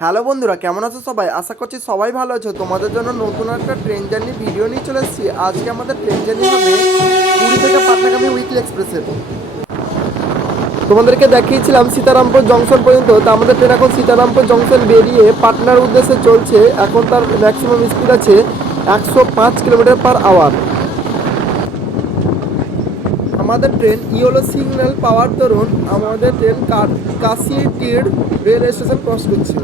Hello বন্ধুরা, কেমন আছো সবাই? আশা করছি সবাই ভালো আছো। তোমাদের জন্য নতুন একটা ট্রেন জার্নি ভিডিও নিয়ে চলে এসেছি। আজকে আমাদের ট্রেন জার্নি হবে পুরী থেকে পাটনাগামী উইকলি এক্সপ্রেসের। তোমাদেরকে দেখিয়েছিলাম সীতারামপুর জংশন পর্যন্ত। তা আমাদের ট্রেন এখন সীতারামপুর জংশন বেরিয়ে পাটনার উদ্দেশ্যে চলছে। এখন তার ম্যাক্সিমাম স্পিড আছে 105 কিলোমিটার/আওয়ার। আমাদের ট্রেন ইয়েলো সিগন্যাল পাওয়ার দরুন আমাদের ট্রেন কাশিটির রেল স্টেশন ক্রস করছে।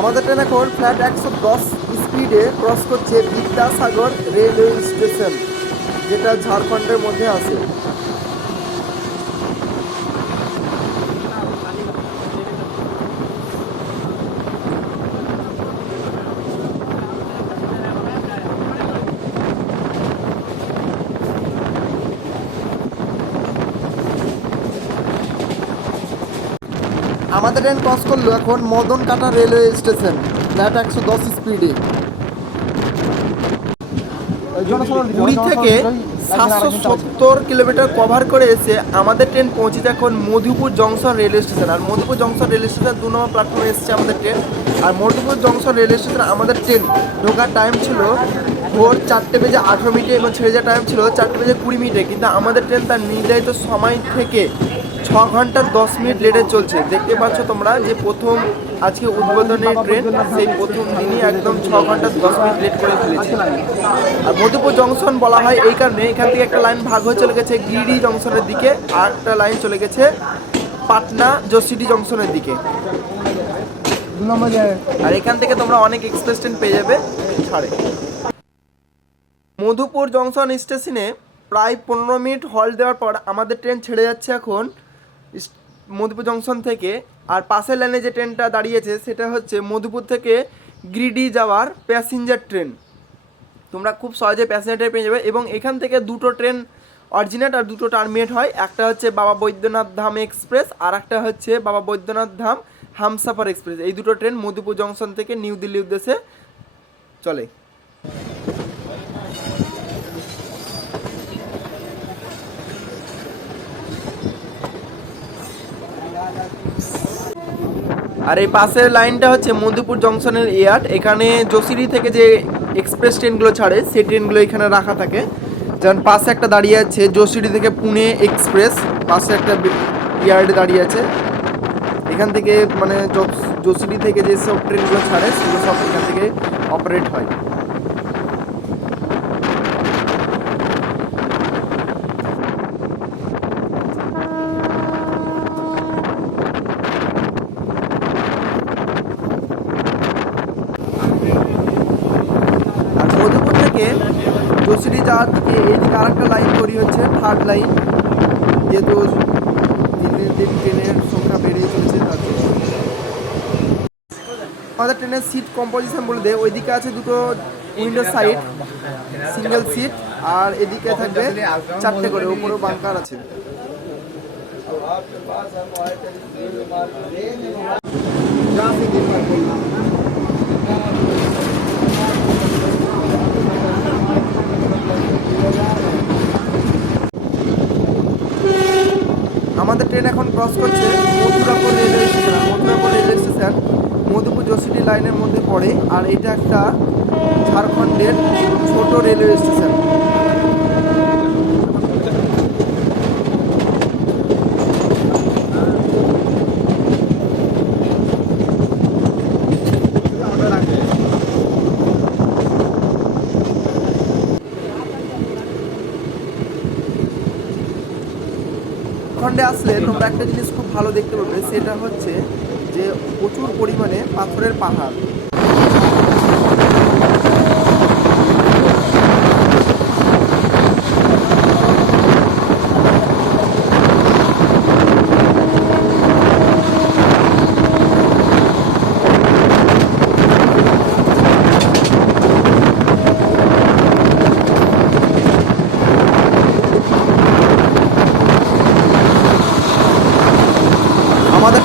আমাদের ট্রেন এখন ফ্ল্যাট 110 স্পিডে ক্রস করছে বিদ্যাসাগর রেলওয়ে স্টেশন, যেটা ঝাড়খণ্ডের মধ্যে আছে। আমাদের ট্রেন ক্রস করলো এখন মদন কাটা রেলওয়ে স্টেশন ফ্ল্যাট 110 স্পিডে। পুরী থেকে 770 কিলোমিটার কভার করে এসে আমাদের ট্রেন পৌঁছেছে এখন মধুপুর জংশন রেলওয়ে স্টেশন। আর মধুপুর জংশন রেলওয়ে স্টেশন 2 নম্বর প্ল্যাটফর্মে এসেছে আমাদের ট্রেন। আর মধুপুর জংশন রেলওয়ে স্টেশন আমাদের ট্রেন ঢোকার টাইম ছিল ভোর 4:18 এবং ছেড়ে যাওয়ার টাইম ছিল 4:20 কিন্তু আমাদের ট্রেন তার নির্ধারিত সময় থেকে 6 ঘন্টা 10 মিনিট লেটে চলছে। দেখতে পাচ্ছ তোমরা যে প্রথম আজকে উদ্বোধনের ট্রেন, সেই প্রথম দিনই একদম 6 ঘন্টা 10 মিনিট লেট করে ফেলেছে। আর মধুপুর জংশন বলা হয় এই কারণে, এখান থেকে একটা লাইন ভাগ হয়ে চলে গেছে গিরিডি জংশনের দিকে, আর একটা লাইন চলে গেছে পাটনা জোশিডি জংশনের দিকে। আর এখান থেকে তোমরা অনেক এক্সপ্রেস ট্রেন পেয়ে যাবে ছাড়ে। মধুপুর জংশন স্টেশনে প্রায় 15 মিনিট হল্ট দেওয়ার পর আমাদের ট্রেন ছেড়ে যাচ্ছে এখন মধুপুর জংশন থেকে। আর পাশের লাইনে যে ট্রেনটা দাঁড়িয়েছে সেটা হচ্ছে মধুপুর থেকে গিরিডি যাওয়ার প্যাসেঞ্জার ট্রেন। তোমরা খুব সহজে প্যাসেঞ্জার ট্রেন পেয়ে যাবে। এবং এখান থেকে দুটো ট্রেন অরিজিনেট আর দুটো টার্মিনেট হয়। একটা হচ্ছে বাবা বৈদ্যনাথ ধাম এক্সপ্রেস, আর একটা হচ্ছে বাবা বৈদ্যনাথ ধাম হামসাফার এক্সপ্রেস। এই দুটো ট্রেন মধুপুর জংশন থেকে নিউ দিল্লির উদ্দেশ্যে চলে। আর এই পাশের লাইনটা হচ্ছে মধুপুর জংশনের এয়ার্ড। এখানে জোশিডি থেকে যে এক্সপ্রেস ট্রেনগুলো ছাড়ে সেই ট্রেনগুলো এখানে রাখা থাকে। যেমন পাশে একটা দাঁড়িয়ে আছে জোশিডি থেকে পুনে এক্সপ্রেস, পাশে একটা ইয়ার্ডে দাঁড়িয়ে আছে। এখান থেকে মানে জোশিডি থেকে যেসব ট্রেনগুলো ছাড়ে সেগুলো সব এখান থেকে অপারেট হয়। মধুপুর থেকে জোশিডি যাওয়ার দিকে এইদিকে আর একটা লাইন তৈরি হচ্ছে, থার্ড লাইন, যেহেতু দিনের দিন ট্রেনের সংখ্যা বেড়েই চলেছে। আমাদের ট্রেনের সিট কম্পোজিশন বলতে ওইদিকে আছে দুটো উইন্ডো সাইড সিঙ্গেল সিট, আর এদিকে থাকবে 4টে করে, উপরেও বাঙ্কার আছে। আমাদের ট্রেন এখন ক্রস করছে Mathurapur railway station. Mathurapur railway station Madhupur Jasidih লাইনের মধ্যে পড়ে। আর এটা একটা ঝাড়খণ্ডের ছোট রেলওয়ে স্টেশন। ঝাড়খণ্ডে আসলে তোমরা একটা জিনিস খুব ভালো দেখতে পাবে, সেটা হচ্ছে যে প্রচুর পরিমাণে পাথরের পাহাড়।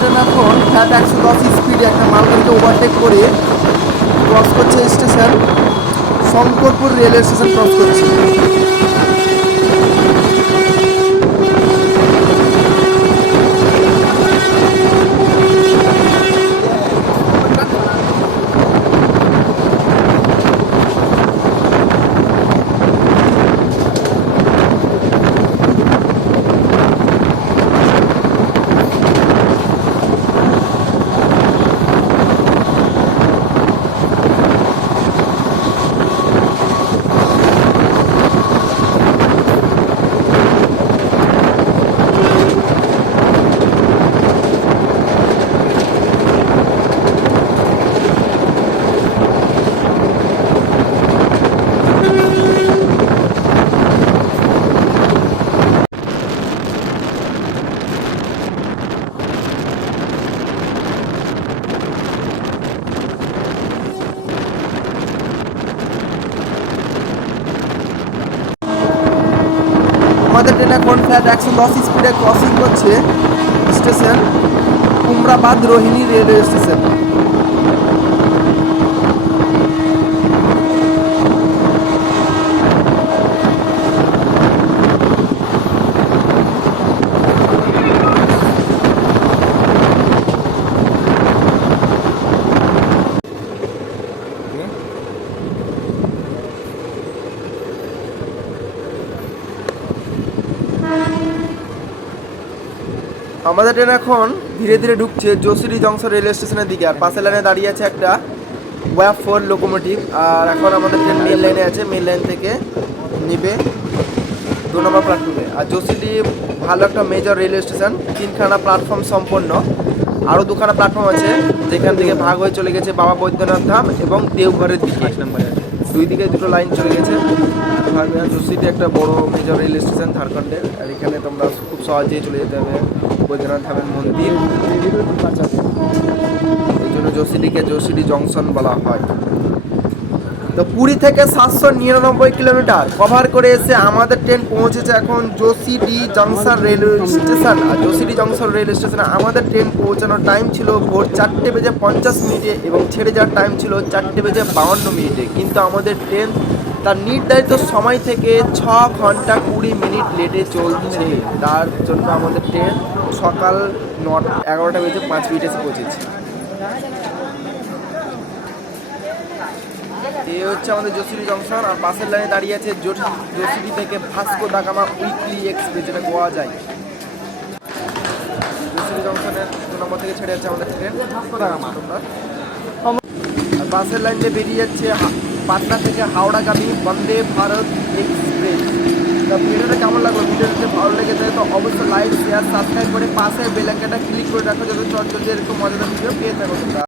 ট্রেন এখন ফ্ল্যাট 110 স্পিডে একটা মালগাড়িকে ওভারটেক করে ক্রস করছে station Shankarpur railway station cross করছে। আমাদের ট্রেন এখন ফ্ল্যাট 110 স্পিডে ক্রসিং করছে স্টেশন কুমড়াবাদ রোহিণী রেলওয়ে স্টেশন। আমাদের ট্রেন এখন ধীরে ধীরে ঢুকছে যোশীডি জংশন রেলওয়ে স্টেশনের দিকে, আর পাশের লাইনে দাঁড়িয়ে আছে একটা ওয়াফ 4 লোকোমোটিভ। আর এখন আমাদের ট্রেন মেন লাইনে আছে, মেন লাইন থেকে নিবে 2 নম্বর প্ল্যাটফর্মে। আর যোশীডি ভালো একটা মেজর রেলওয়ে স্টেশন, 3খানা প্ল্যাটফর্ম সম্পন্ন, আরও 2খানা প্ল্যাটফর্ম আছে যেখান থেকে ভাগ হয়ে চলে গেছে বাবা বৈদ্যনাথ ধাম এবং দেওঘরের দিকে। দুই দিকে 2টো লাইন চলে গেছে। যোশীডি একটা বড় মেজর রেলওয়ে স্টেশন ঝাড়খণ্ডের, আর এখানে তোমরা খুব সহজেই চলে যেতে হবে বৈদ্যনাথ ধামের মন্দির। এই জন্য যোশীডি জংশন বলা হয়। তো পুরী থেকে 799 কিলোমিটার কভার করে এসে আমাদের ট্রেন পৌঁছেছে এখন যোশীডি জংশন রেলওয়ে স্টেশন। আর যোশীডি জংশন রেলওয়ে স্টেশনে আমাদের ট্রেন পৌঁছানোর টাইম ছিল ভোর 4:50 এবং ছেড়ে যাওয়ার টাইম ছিল 4:52। কিন্তু আমাদের ট্রেন তার নির্ধারিত সময় থেকে 6 ঘন্টা 20 মিনিট লেটে চলছে। তার জন্য আমাদের ট্রেন সকাল 11:05 এসে পৌঁছেছে। এই হচ্ছে আমাদের যোশীডি জংশন, আর পাশের লাইনে দাঁড়িয়ে আছে যোশীডি থেকে Vasco da Gama weekly express, যেটা গোয়া যায়। যোশীডি জংশনের 2 নম্বর থেকে ছেড়ে যাচ্ছে আমাদের ট্রেন ভাস্কো দা গামা। আর পাশের লাইন দিয়ে বেরিয়ে যাচ্ছে পাটনা থেকে হাওড়াগামী বন্দে ভারত এক্সপ্রেস। তো ভিডিওটা কেমন লাগলো? ভিডিওটা যদি ভালো লেগে থাকে তো অবশ্যই লাইক শেয়ার সাবস্ক্রাইব করে পাশে বেল আইকনটা ক্লিক করে রাখো, যাতে চটজলদি এরকম মজাদার ভিডিও পেয়ে থাকো তোমরা।